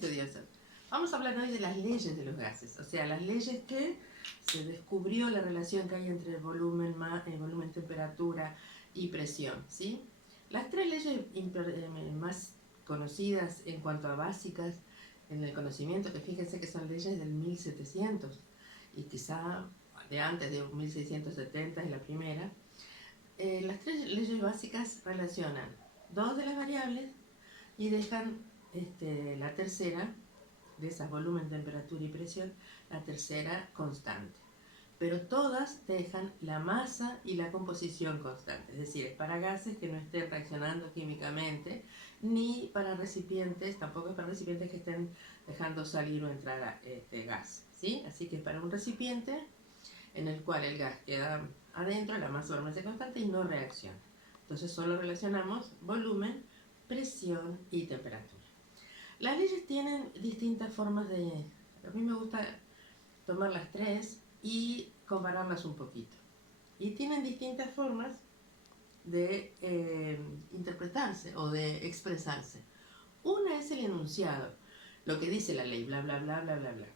estudiosos. Vamos a hablar hoy de las leyes de los gases, o sea, las leyes que se descubrió la relación que hay entre volumen, temperatura y presión, ¿sí? Las tres leyes más conocidas en cuanto a básicas en el conocimiento, que fíjense que son leyes del 1700 y quizá de antes de 1670 es la primera. Las tres leyes básicas relacionan dos de las variables y dejan la tercera, de esas volumen, temperatura y presión, la tercera constante. Pero todas dejan la masa y la composición constante, es decir, es para gases que no estén reaccionando químicamente, ni para recipientes, tampoco es para recipientes que estén dejando salir o entrar gas, ¿sí? Así que es para un recipiente en el cual el gas queda adentro, la masa permanece constante y no reacciona. Entonces solo relacionamos volumen, presión y temperatura. Las leyes tienen distintas formas de... A mí me gusta tomar las tres y compararlas un poquito. Y tienen distintas formas de interpretarse o de expresarse. Una es el enunciado, lo que dice la ley, bla, bla, bla, bla, bla, bla.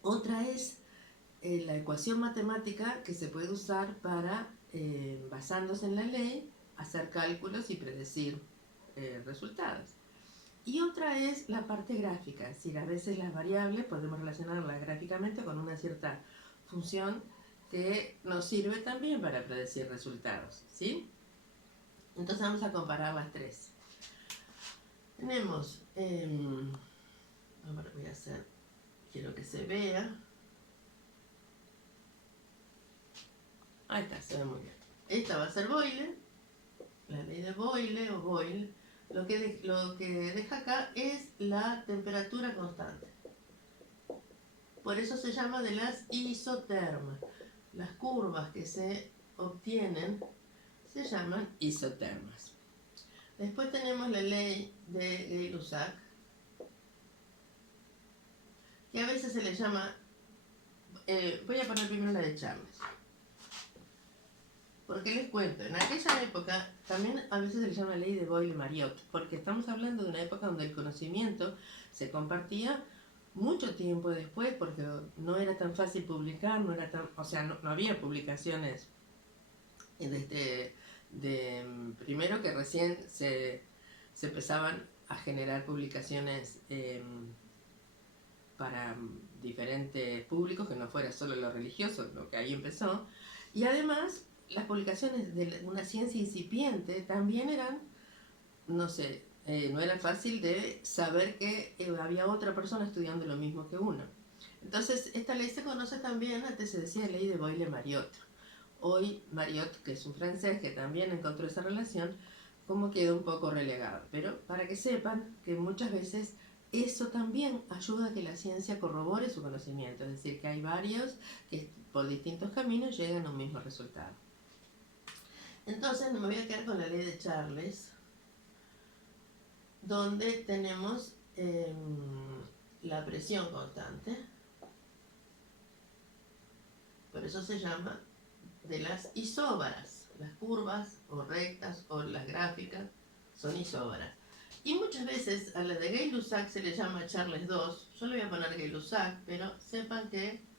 Otra es la ecuación matemática que se puede usar para, basándose en la ley, hacer cálculos y predecir resultados. Y otra es la parte gráfica, es decir, a veces las variables podemos relacionarlas gráficamente con una cierta función que nos sirve también para predecir resultados, ¿sí? Entonces vamos a comparar las tres. Tenemos, ahora voy a hacer, quiero que se vea. Ahí está, se ve muy bien. Esta va a ser Boyle, la ley de Boyle o Boyle. Lo que deja acá es la temperatura constante. Por eso se llama de las isotermas. Las curvas que se obtienen se llaman isotermas. Después tenemos la ley de Gay-Lussac, que a veces se le llama... voy a poner primero la de Charles. Porque les cuento, en aquella época también a veces se le llama ley de Boyle-Mariotte, porque estamos hablando de una época donde el conocimiento se compartía mucho tiempo después, porque no era tan fácil publicar, no había publicaciones primero que recién se empezaban a generar publicaciones para diferentes públicos, que no fuera solo lo religioso, lo que ahí empezó, y además las publicaciones de una ciencia incipiente también eran, no era fácil de saber que había otra persona estudiando lo mismo que uno. Entonces, esta ley se conoce también, antes se decía ley de Boyle-Mariotte. Hoy Mariotte, que es un francés que también encontró esa relación, como quedó un poco relegado. Pero para que sepan que muchas veces eso también ayuda a que la ciencia corrobore su conocimiento, es decir, que hay varios que por distintos caminos llegan a un mismo resultado. Entonces me voy a quedar con la ley de Charles, donde tenemos la presión constante. Por eso se llama de las isóbaras. Las curvas o rectas o las gráficas son isóbaras. Y muchas veces a la de Gay-Lussac se le llama Charles II. Yo le voy a poner Gay-Lussac, pero sepan que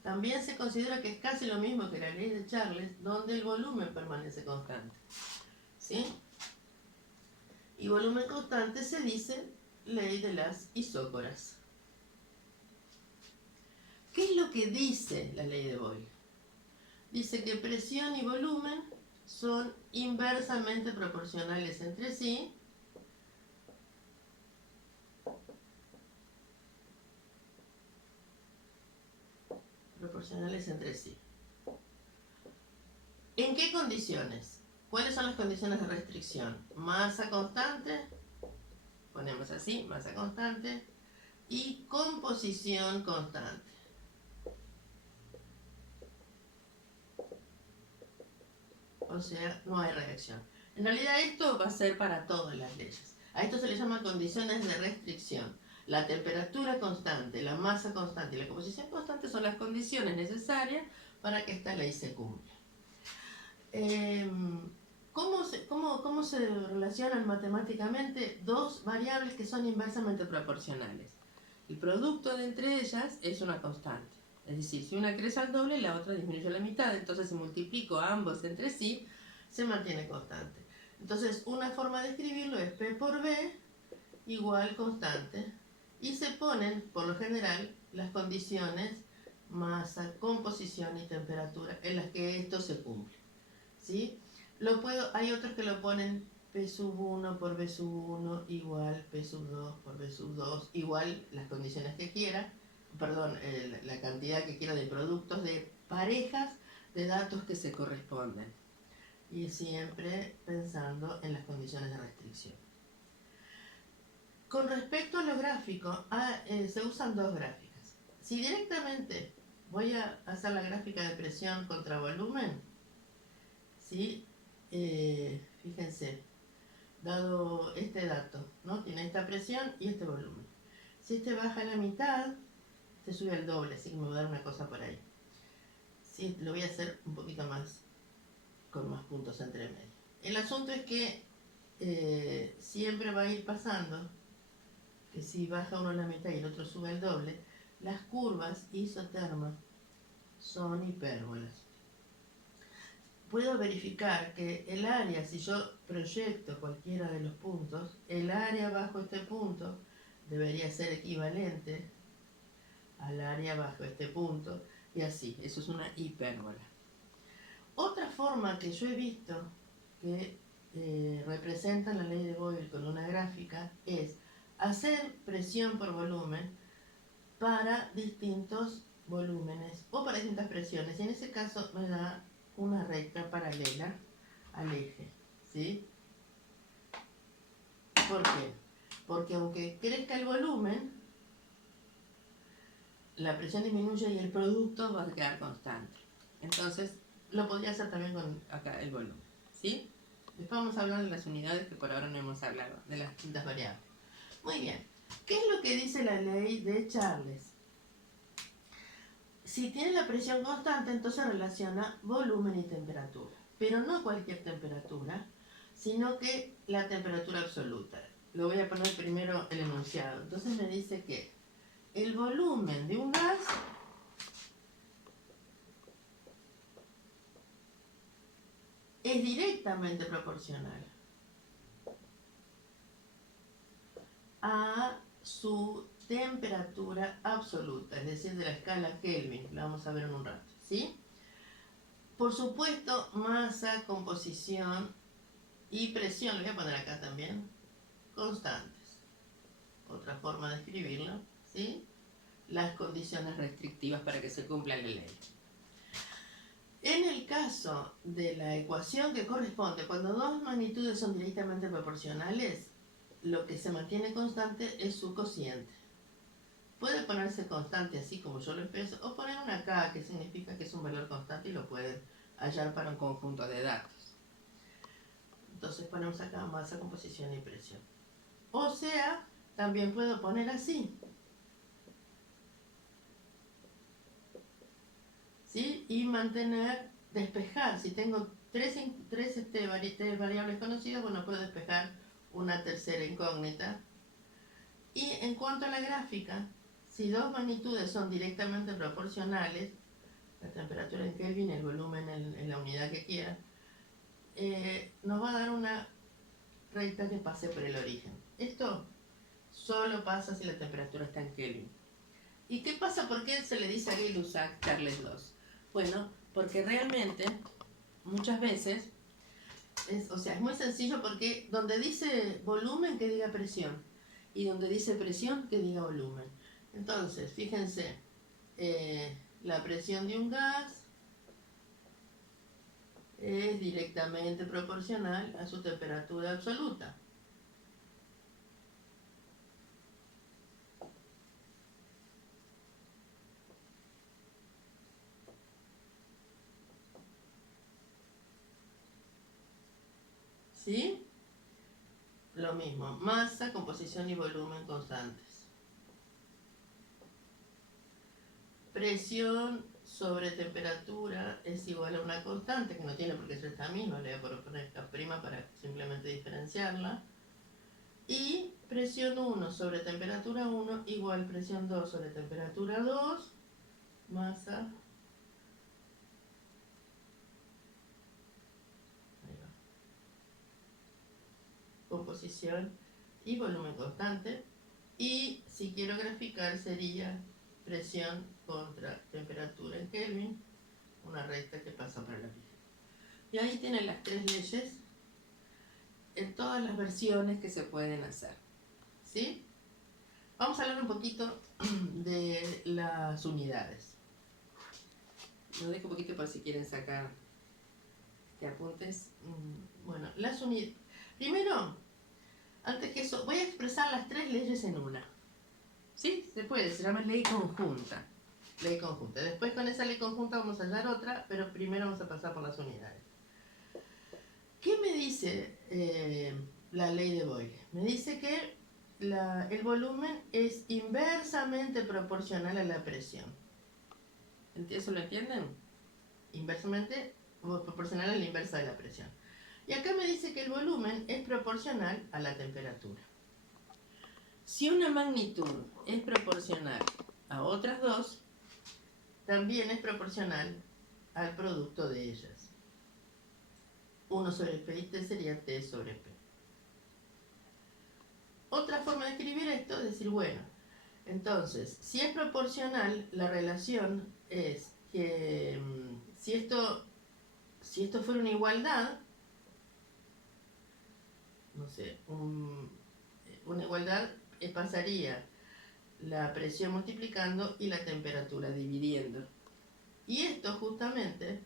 también se considera que es casi lo mismo que la ley de Charles, donde el volumen permanece constante. ¿Sí? Y volumen constante se dice ley de las isócoras. ¿Qué es lo que dice la ley de Boyle? Dice que presión y volumen son inversamente proporcionales entre sí. ¿En qué condiciones? ¿Cuáles son las condiciones de restricción? Masa constante, ponemos así, masa constante, y composición constante. O sea, no hay reacción. En realidad esto va a ser para todas las leyes. A esto se le llama condiciones de restricción. La temperatura constante, la masa constante y la composición constante son las condiciones necesarias para que esta ley se cumpla. ¿Cómo se relacionan matemáticamente dos variables que son inversamente proporcionales? El producto de entre ellas es una constante. Es decir, si una crece al doble, la otra disminuye a la mitad. Entonces, si multiplico a ambos entre sí, se mantiene constante. Entonces, una forma de escribirlo es P por B igual constante. Y se ponen, por lo general, las condiciones masa, composición y temperatura en las que esto se cumple. ¿Sí? Hay otros que lo ponen P sub 1 por B sub 1 igual P sub 2 por B sub 2 igual las condiciones que quiera, perdón, la cantidad que quiera de productos de parejas de datos que se corresponden. Y siempre pensando en las condiciones de restricción. Con respecto a lo gráfico, se usan dos gráficas. Si directamente voy a hacer la gráfica de presión contra volumen, ¿sí? Fíjense, dado este dato, ¿no? Tiene esta presión y este volumen. Si este baja a la mitad, este sube al doble, así que me va a dar una cosa por ahí. Sí, lo voy a hacer un poquito más, con más puntos entre medio. El asunto es que siempre va a ir pasando que si baja uno a la mitad y el otro sube al doble, las curvas isotermas son hipérbolas. Puedo verificar que el área, si yo proyecto cualquiera de los puntos, el área bajo este punto debería ser equivalente al área bajo este punto, y así, eso es una hipérbola. Otra forma que yo he visto que representa la ley de Boyle con una gráfica es hacer presión por volumen para distintos volúmenes o para distintas presiones, y en ese caso me da una recta paralela al eje, ¿sí? ¿Por qué? Porque aunque crezca el volumen, la presión disminuye y el producto va a quedar constante. Entonces, lo podría hacer también con acá el volumen, ¿sí? Después vamos a hablar de las unidades que por ahora no hemos hablado, de las distintas variables. Muy bien. ¿Qué es lo que dice la ley de Charles? Si tiene la presión constante, entonces relaciona volumen y temperatura. Pero no cualquier temperatura, sino que la temperatura absoluta. Lo voy a poner primero el enunciado. Entonces me dice que el volumen de un gas es directamente proporcional a su temperatura absoluta, es decir, de la escala Kelvin. La vamos a ver en un rato, ¿sí? Por supuesto, masa, composición y presión, lo voy a poner acá también, constantes. Otra forma de escribirlo, ¿sí? Las condiciones restrictivas para que se cumpla la ley. En el caso de la ecuación que corresponde, cuando dos magnitudes son directamente proporcionales, lo que se mantiene constante es su cociente. Puede ponerse constante así como yo lo expreso, o poner una K, que significa que es un valor constante y lo pueden hallar para un conjunto de datos. Entonces ponemos acá masa, composición y presión. O sea, también puedo poner así, ¿sí? Y mantener, despejar. Si tengo tres variables conocidas, bueno, puedo despejar una tercera incógnita. Y en cuanto a la gráfica, si dos magnitudes son directamente proporcionales, la temperatura en Kelvin, el volumen en la unidad que quiera, nos va a dar una recta que pase por el origen. Esto solo pasa si la temperatura está en Kelvin. ¿Y qué pasa? ¿Por qué se le dice a Gay-Lussac Charles II? Bueno, porque realmente muchas veces es muy sencillo, porque donde dice volumen que diga presión y donde dice presión que diga volumen. Entonces, fíjense, la presión de un gas es directamente proporcional a su temperatura absoluta. ¿Sí? Lo mismo, masa, composición y volumen constantes. Presión sobre temperatura es igual a una constante, que no tiene por qué ser esta misma, le voy a poner K' para simplemente diferenciarla. Y presión 1 sobre temperatura 1 igual presión 2 sobre temperatura 2, masa, ahí va, composición y volumen constante. Y si quiero graficar sería presión contra temperatura en Kelvin, una recta que pasa por la piel. Y ahí tienen las tres leyes en todas las versiones que se pueden hacer, ¿sí? Vamos a hablar un poquito de las unidades. Lo dejo un poquito por si quieren sacar apuntes. Bueno, las unidades. Primero, antes que eso, voy a expresar las tres leyes en una. ¿Sí? Se puede, se llama ley conjunta. Ley conjunta. Después con esa ley conjunta vamos a hallar otra, pero primero vamos a pasar por las unidades. ¿Qué me dice la ley de Boyle? Me dice que el volumen es inversamente proporcional a la presión. ¿Eso lo entienden? Inversamente proporcional a la inversa de la presión. Y acá me dice que el volumen es proporcional a la temperatura. Si una magnitud es proporcional a otras dos, también es proporcional al producto de ellas. 1 sobre P y T sería T sobre P. Otra forma de escribir esto es decir, bueno, entonces, si es proporcional, la relación es que si esto fuera una igualdad, no sé, una igualdad pasaría la presión multiplicando y la temperatura dividiendo. Y esto justamente,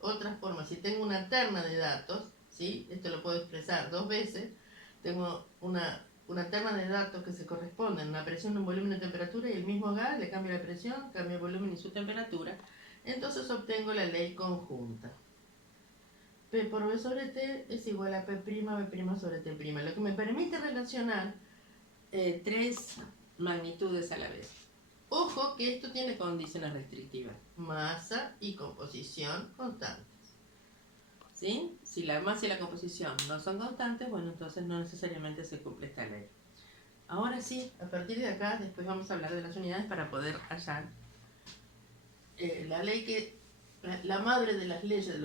otra forma, si tengo una terna de datos, ¿sí? Esto lo puedo expresar dos veces, tengo una terna de datos que se corresponden, una presión, un volumen y temperatura, y el mismo gas le cambio la presión, cambio el volumen y su temperatura, entonces obtengo la ley conjunta. P por B sobre T es igual a P', B' sobre T', lo que me permite relacionar tres magnitudes a la vez. Ojo que esto tiene condiciones restrictivas, masa y composición constantes. ¿Sí? Si la masa y la composición no son constantes, bueno, entonces no necesariamente se cumple esta ley. Ahora sí, a partir de acá, después vamos a hablar de las unidades para poder hallar la ley que, la madre de las leyes de los